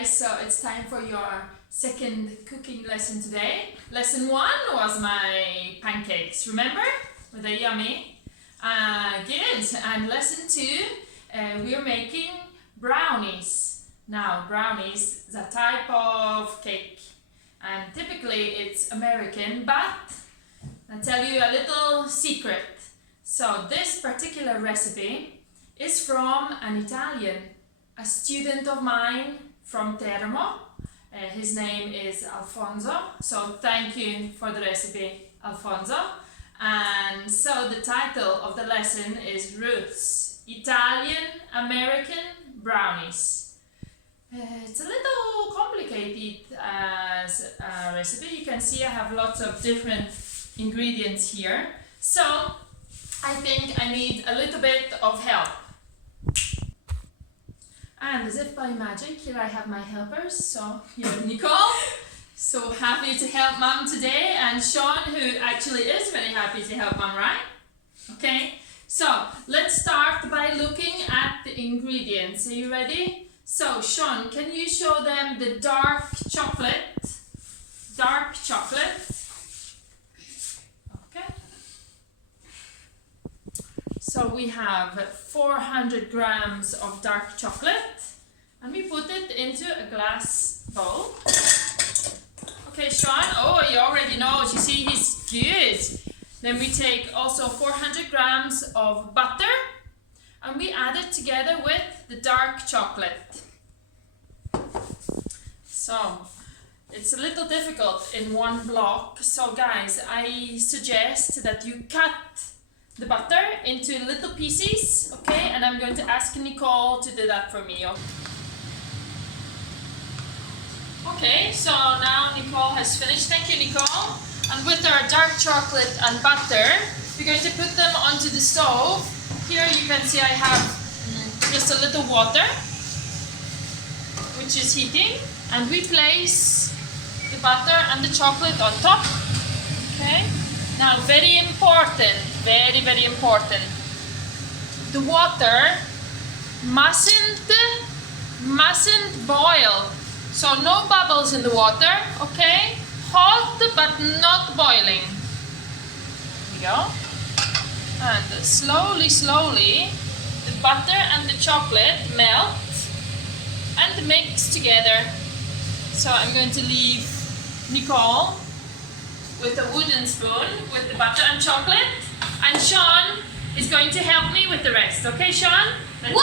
guys, so it's time for your second cooking lesson today. Lesson 1 was my pancakes, remember? Were they yummy? Good. And lesson 2, we're making brownies. Now, brownies is a type of cake, and typically it's American, but I'll tell you a little secret. So this particular recipe is from an Italian, a student of mine from Teramo. His name is Alfonso, so thank you for the recipe, Alfonso. And so the title of the lesson is Roots, Italian American Brownies. It's a little complicated as a recipe. You can see I have lots of different ingredients here. So I think I need a little bit of help. And as if by magic, here I have my helpers. So here Nicole, so happy to help Mom today, and Sean, who actually is very happy to help Mom, right? Okay, so let's start by looking at the ingredients. Are you ready? So Sean, can you show them the dark chocolate? Dark chocolate. Okay. So we have 400 grams of dark chocolate, and we put it into a glass bowl. Okay, Sean, oh, he already knows, you see, he's good. Then we take also 400 grams of butter, and we add it together with the dark chocolate. So, it's a little difficult in one block, so guys, I suggest that you cut the butter into little pieces, okay? And I'm going to ask Nicole to do that for me. Okay, so now Nicole has finished. Thank you, Nicole. And with our dark chocolate and butter, we're going to put them onto the stove. Here you can see I have just a little water, which is heating. And we place the butter and the chocolate on top. Okay. Now, very important, very, very important. The water mustn't boil. So no bubbles in the water, okay? Hot but not boiling. Here we go. And slowly, slowly, the butter and the chocolate melt and mix together. So I'm going to leave Nicole with a wooden spoon with the butter and chocolate, and Sean is going to help me with the rest. Okay, Sean? Let's go.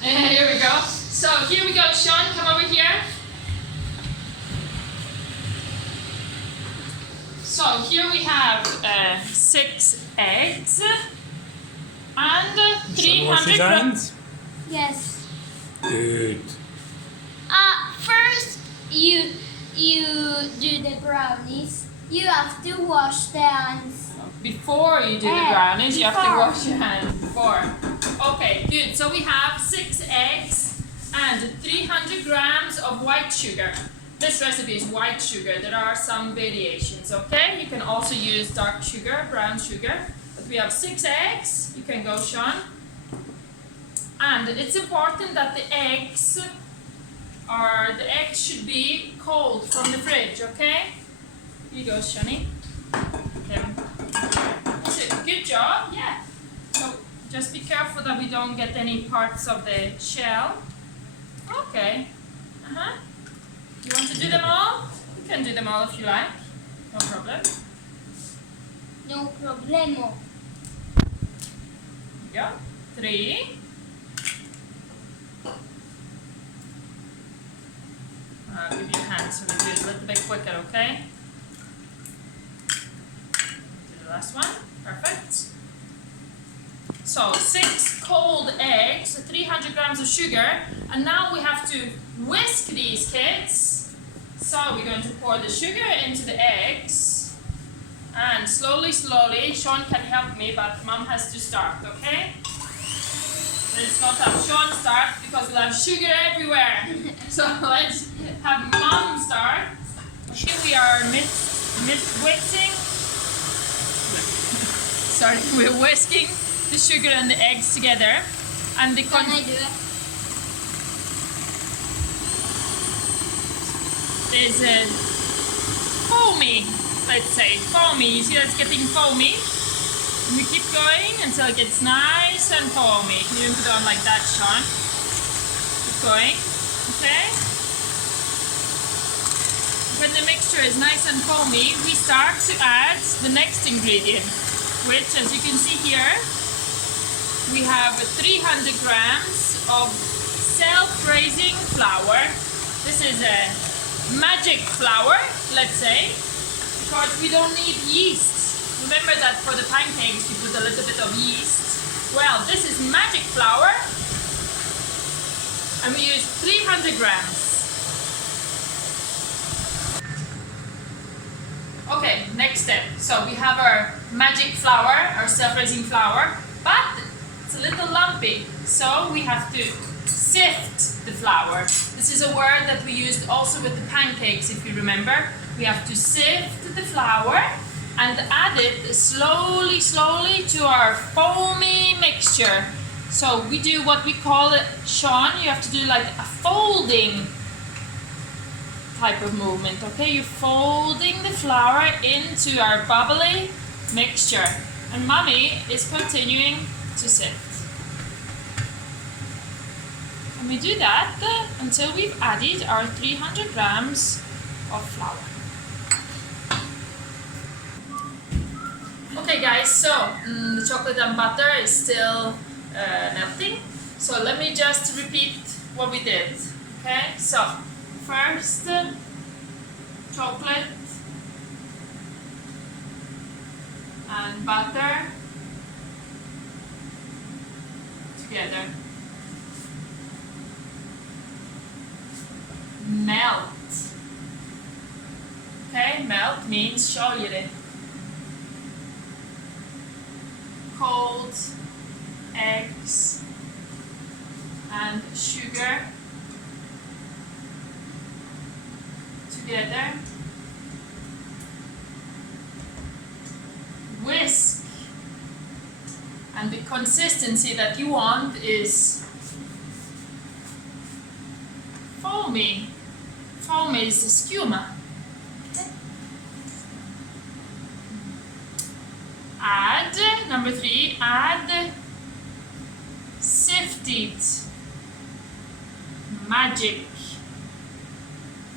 Here we go. So here we go, Sean, come over here. So here we have 6 eggs and 300 grams. Yes. Good. First you do the brownies. You have to wash the hands. Before you do the brownies, you have to wash your hands before. Okay, good. So we have 6 eggs and 300 grams of white sugar. This recipe is white sugar. There are some variations, okay? You can also use dark sugar, brown sugar. But we have 6 eggs. You can go, Sean. And it's important that the eggs should be cold from the fridge, okay? Here you go, Shani. Good job, yeah. So just be careful that we don't get any parts of the shell. Okay. You want to do them all? You can do them all if you like. No problem. No problemo. Here you go. 3. I'll give you a hand so we do it a little bit quicker, okay? Do the last one. Perfect. So 6 cold eggs, 300 grams of sugar, and now we have to whisk these kids. So we're going to pour the sugar into the eggs, and slowly, slowly, Sean can help me, but Mom has to start, okay? Let's not have Sean start because we'll have sugar everywhere. So let's have Mom start. Here we are whisking. Sorry, we're whisking the sugar and the eggs together, and the Can I do it? is foamy, let's say. Foamy. You see that's getting foamy? And we keep going until it gets nice and foamy. You can even put it on like that, Sean. Keep going. Okay? When the mixture is nice and foamy, we start to add the next ingredient, which, as you can see here, we have 300 grams of self-raising flour. This is a magic flour, let's say, because we don't need yeast. Remember that for the pancakes you put a little bit of yeast. Well, this is magic flour, and we use 300 grams. Okay, next step. So we have our magic flour, our self-raising flour, but it's a little lumpy, so we have to sift the flour. This is a word that we used also with the pancakes, if you remember. We have to sift the flour and add it slowly to our foamy mixture. So we do what we call it, Sean, you have to do like a folding type of movement, okay? You're folding the flour into our bubbly mixture, and Mommy is continuing to sift. And we do that until we've added our 300 grams of flour. Okay guys, so the chocolate and butter is still melting. So let me just repeat what we did. Okay, so first chocolate and butter together. Melt. Okay, melt means sköljer. Cold eggs and sugar together. Whisk. And the consistency that you want is foamy. Foamy is schiuma. Add, number 3, add sifted magic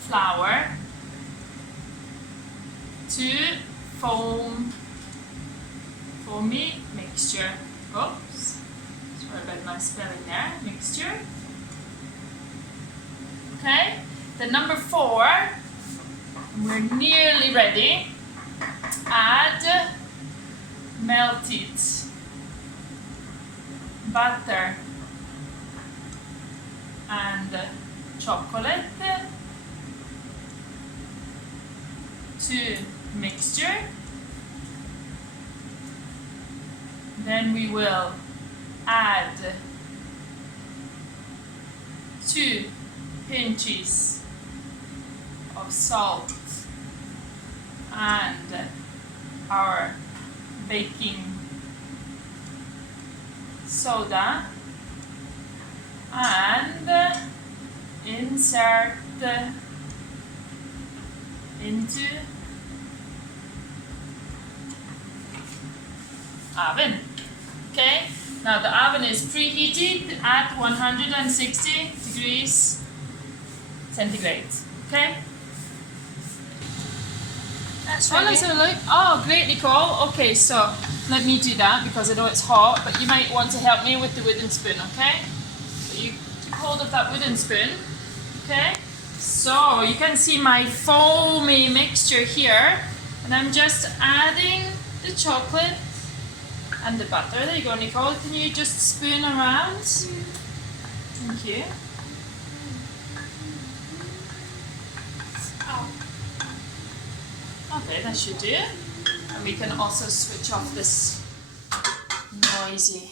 flour to foamy mixture. Oops, sorry about my spelling there. Mixture. Okay, then number 4, we're nearly ready. Add melted butter and chocolate to mixture. Then we will add 2 pinches of salt and our baking soda and insert into oven. Okay, now the oven is preheated at 160 degrees centigrade. Okay. That's Oh, let's have a look. Oh, great, Nicole. Okay, so let me do that because I know it's hot, but you might want to help me with the wooden spoon, okay? So you hold up that wooden spoon, okay? So you can see my foamy mixture here, and I'm just adding the chocolate and the butter. There you go, Nicole. Can you just spoon around? Thank you. Okay, that should do. And we can also switch off this noisy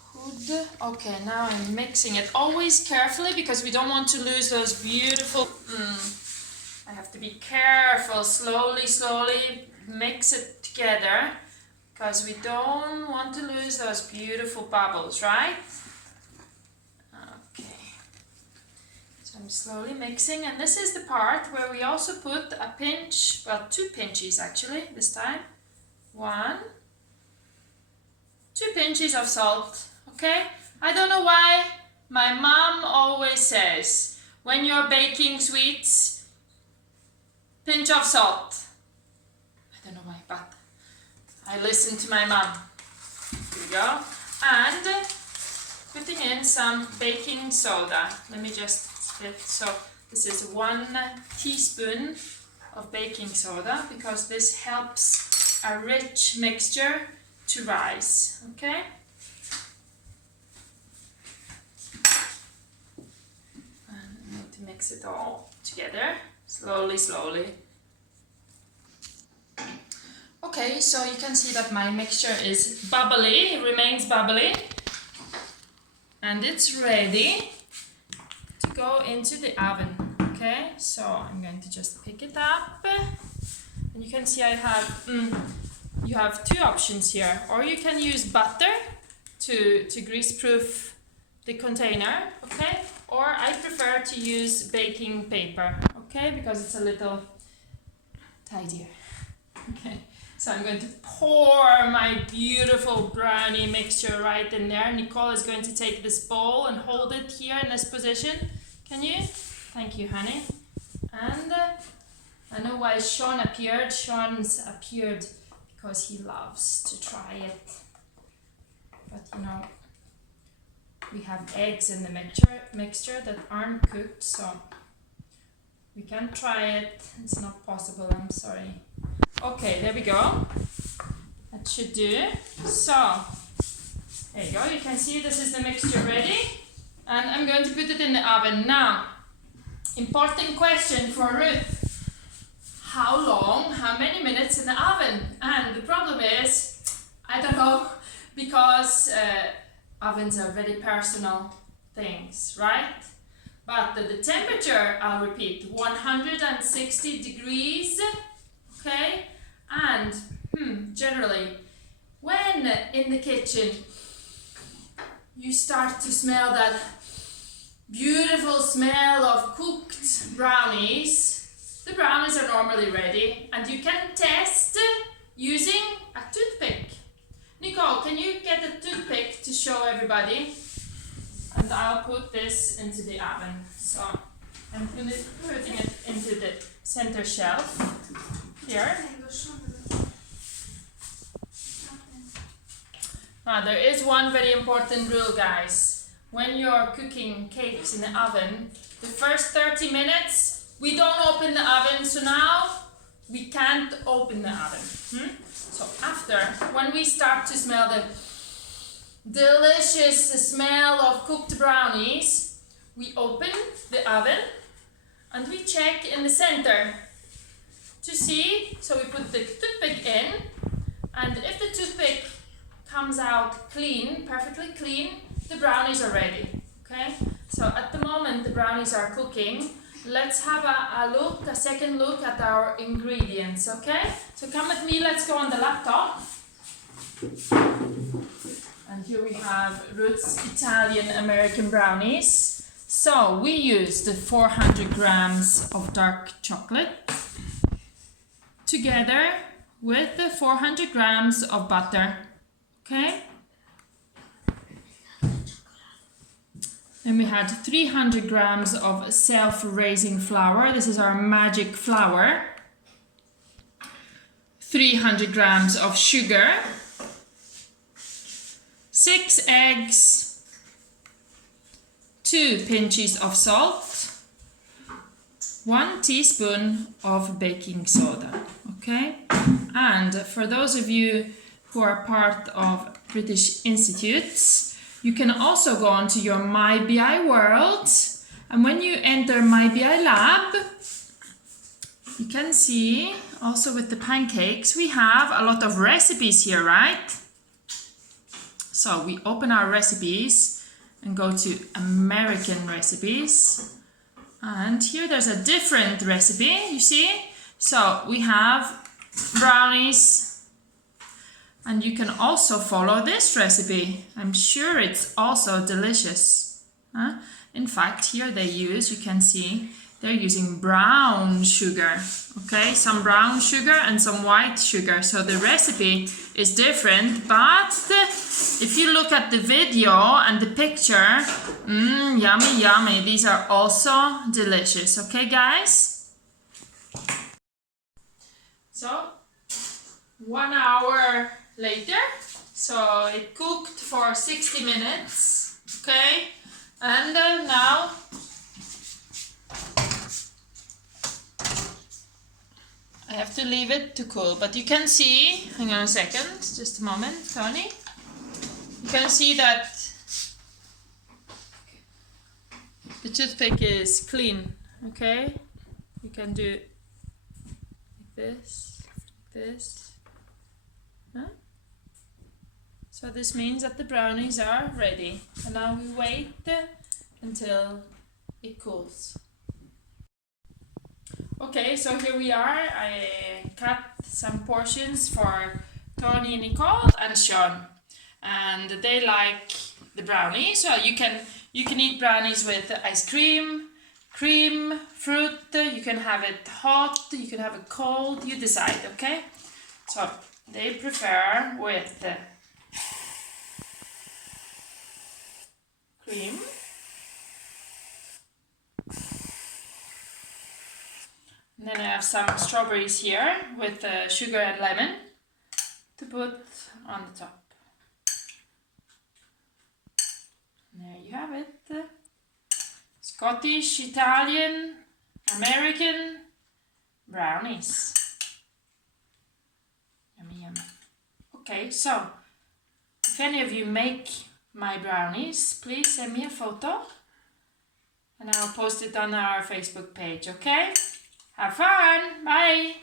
hood. Okay, now I'm mixing it. Always carefully because we don't want to lose those beautiful... I have to be careful. Slowly mix it together because we don't want to lose those beautiful bubbles, right? Okay. So I'm I'm slowly mixing, and this is the part where we also put a pinch, well, 2 pinches actually this time. 1, 2 pinches of salt, okay? I don't know why my mom always says, when you're baking sweets, pinch of salt. I don't know why, but I listen to my mom. Here we go. And putting in some baking soda. Let me just split. So this is 1 teaspoon of baking soda, because this helps a rich mixture to rise. Okay? And I need to mix it all together, slowly. Okay, so you can see that my mixture is bubbly, remains bubbly, and it's ready to go into the oven. Okay, so I'm going to just pick it up, and you can see I have, you have 2 options here, or you can use butter to grease-proof the container, okay, or I prefer to use baking paper, okay, because it's a little tidier. Okay. So I'm going to pour my beautiful brownie mixture right in there. Nicole is going to take this bowl and hold it here in this position. Can you? Thank you, honey. And I know why Sean appeared. Sean's appeared because he loves to try it. But you know, we have eggs in the mixture that aren't cooked, so we can't try it. It's not possible, I'm sorry. Okay, there we go. That should do. So, there you go. You can see this is the mixture ready. And I'm going to put it in the oven. Now, important question for Ruth. How long, how many minutes in the oven? And the problem is, I don't know, because ovens are very personal things, right? But the temperature, I'll repeat, 160 degrees. Okay, and generally, when in the kitchen you start to smell that beautiful smell of cooked brownies, the brownies are normally ready, and you can test using a toothpick. Nicole, can you get a toothpick to show everybody? And I'll put this into the oven. So I'm putting it into the center shelf. Here. Now there is one very important rule, guys. When you're cooking cakes in the oven, the first 30 minutes we don't open the oven, so now we can't open the oven. So after, when we start to smell the delicious smell of cooked brownies, we open the oven and we check in the center to see. So we put the toothpick in, and if the toothpick comes out clean, perfectly clean, the brownies are ready. Okay, so at the moment the brownies are cooking. Let's have a second look at our ingredients. Okay, so come with me, let's go on the laptop. And here we have Ruth's Italian American brownies. So we used 400 grams of dark chocolate together with the 400 grams of butter. Okay? Then we had 300 grams of self-raising flour. This is our magic flour. 300 grams of sugar. 6 eggs. 2 pinches of salt. 1 teaspoon of baking soda. Okay? And for those of you who are part of British Institutes, you can also go onto your My BI World, and when you enter My BI Lab, you can see also with the pancakes we have a lot of recipes here, right? So we open our recipes and go to American recipes, and here there's a different recipe, you see? So we have brownies. And you can also follow this recipe. I'm sure it's also delicious. In fact, here they use, you can see, they're using brown sugar. Okay, some brown sugar and some white sugar. So the recipe is different, but if you look at the video and the picture, yummy, yummy. These are also delicious. Okay, guys? So, 1 hour later, so it cooked for 60 minutes. Okay, and now I have to leave it to cool, but you can see, hang on a second, just a moment, Tony. You can see that the toothpick is clean, okay? You can do like this. Huh? So this means that the brownies are ready. And now we wait until it cools. Okay, so here we are. I cut some portions for Tony, Nicole, and Sean, and they like the brownie. So you can eat brownies with ice cream, cream, fruit. You can have it hot. You can have it cold. You decide. Okay. So they prefer with cream. And then I have some strawberries here with sugar and lemon to put on the top. And there you have it. Scottish, Italian, American brownies. Yummy, yummy. Okay, so if any of you make my brownies, please send me a photo and I'll post it on our Facebook page, okay? Have fun! Bye!